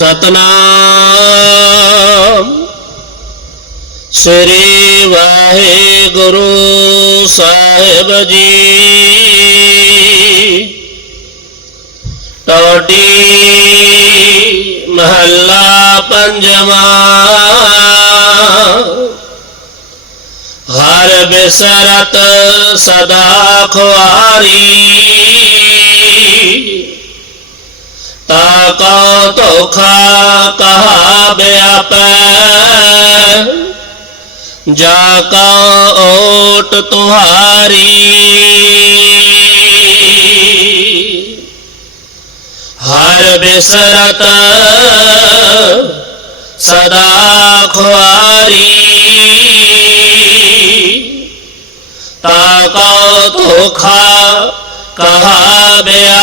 ਸਤਨਾਮ। ਸ੍ਰੀ ਵਾਹਿਗੁਰੂ ਸਾਹਿਬ ਜੀ। ਟੋਡੀ ਮਹੱਲਾ ਪੰਜਵਾਂ। ਹਰ ਬਿਸਰਤ ਸਦਾ ਖੁਆਰੀ। ਤਾ ਕੋ ਧੋਖਾ ਕਹਾ ਬਿਆਪੈ ਜਾ ਕਾ ਓਟ ਤੁਹਾਰੀ। ਹਰ ਬਿਸਰਤ ਸਦਾ ਖੁਆਰੀ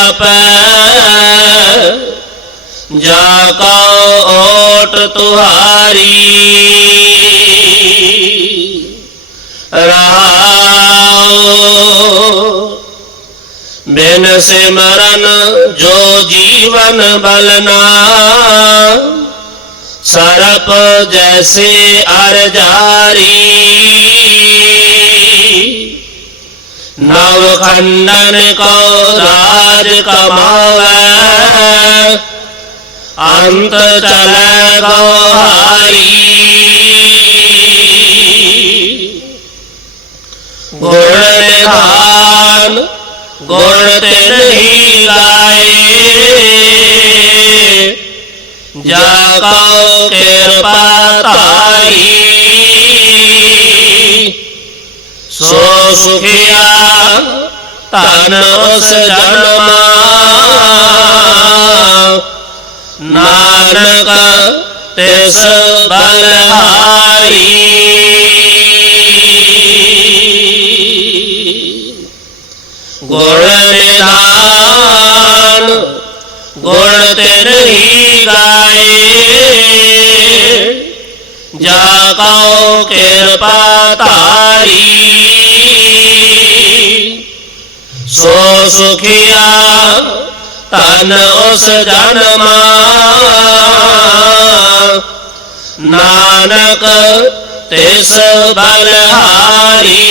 ਕਹਾ ਬਿਆਪੈ ਜਾ ਕੋ ਓਟ ਤੁਹਾਰੀ ਰਹਾਉ ਬਿਨ ਸਿਮਰਨ ਜੋ ਜੀਵਨ ਬਲਨਾ ਸਰਪ ਜੈਸੇ ਅਰ ਜਾਰੀ ਨਵ ਖੰਡਨ ਕੋ ਰਾਜ ਕਮਾਵੇ ਅੰਤ ਚਲੇ ਗੋ ਹਾਰੀ ਗੁਣ ਨਿਧਾਨ ਗੁਣ ਤੇ ਨਹੀਂ ਗਾਏ ਜਾ ਕੋ ਕਿਰਪਾ ਤਾਈ ਉਸ ਜਨਮਾ ਨਾਨਕ ਤਿਸ ਬਲਹਾਰੀ। ਗੁਣ ਨਿਧਾਨ ਗੁਣ ਤੇ ਨਹੀਂ ਗਾਏ। ਜਾ ਕਉ ਕਿਰਪਾ ਧਾਰੀ। ਸੁਖਿਆ ਤਨ ਉਸ ਜਨਮਾ ਨਾਨਕ ਤਿਸ ਬਲਹਾਰੀ।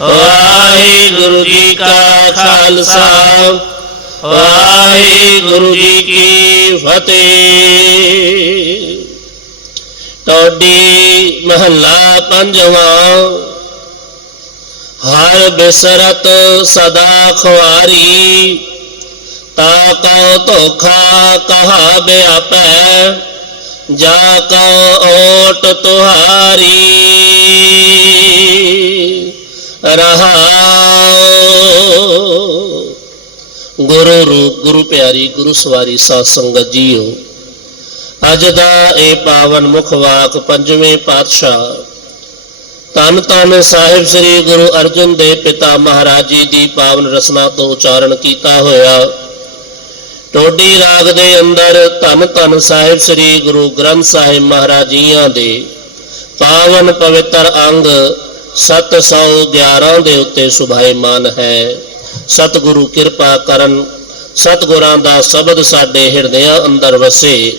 ਵਾਹਿਗੁਰੂ ਜੀ ਕਾ ਖਾਲਸਾ, ਵਾਹਿਗੁਰੂ ਜੀ ਕੀ ਫਤਿਹ। ਟੋਡੀ ਮਹੱਲਾ ਪੰਜਵਾਂ। ਹਰ ਬਿਸਰਤ ਸਦਾ ਖੁਆਰੀ, ਤਾ ਕਉ ਧੋਖਾ ਕਹਾ ਬਿਆਪੈ, ਜਾ ਕਉ ਓਟ ਤੁਹਾਰੀ। ਰਹਾਉ। ਗੁਰੂ ਰੂਪ, ਗੁਰੂ ਪਿਆਰੀ, ਗੁਰੂ ਸਵਾਰੀ ਸਾਧ ਸੰਗਤ ਜੀਓ। ਅੱਜ ਦਾ ਇਹ ਪਾਵਨ ਮੁਖ ਵਾਕ ਪੰਜਵੇਂ ਪਾਤਸ਼ਾਹ। ਤਨ ਤਨ ਸਾਹਿਬ ਸ੍ਰੀ ਗੁਰੂ ਅਰਜਨ ਦੇਵ ਪਿਤਾ ਮਹਾਰਾਜ ਜੀ ਦੀ ਪਾਵਨ ਰਸਨਾ ਤੋਂ ਉਚਾਰਨ ਕੀਤਾ ਹੋਇਆ। ਟੋਡੀ ਰਾਗ ਦੇ ਅੰਦਰ ਧੰਨ ਧੰਨ ਸਾਹਿਬ ਸ੍ਰੀ ਗੁਰੂ ਗ੍ਰੰਥ ਸਾਹਿਬ ਮਹਾਰਾਜ ਜੀਆਂ ਦੇ ਪਾਵਨ ਪਵਿੱਤਰ ਅੰਗ 711 ਦੇ ਉੱਤੇ ਸੁਭਾਇਮਾਨ ਹੈ। ਸਤਿਗੁਰੂ ਕਿਰਪਾ ਕਰਨ, ਸਤਿਗੁਰਾਂ ਦਾ ਸ਼ਬਦ ਸਾਡੇ ਹਿਰਦਿਆਂ ਅੰਦਰ ਵਸੇ।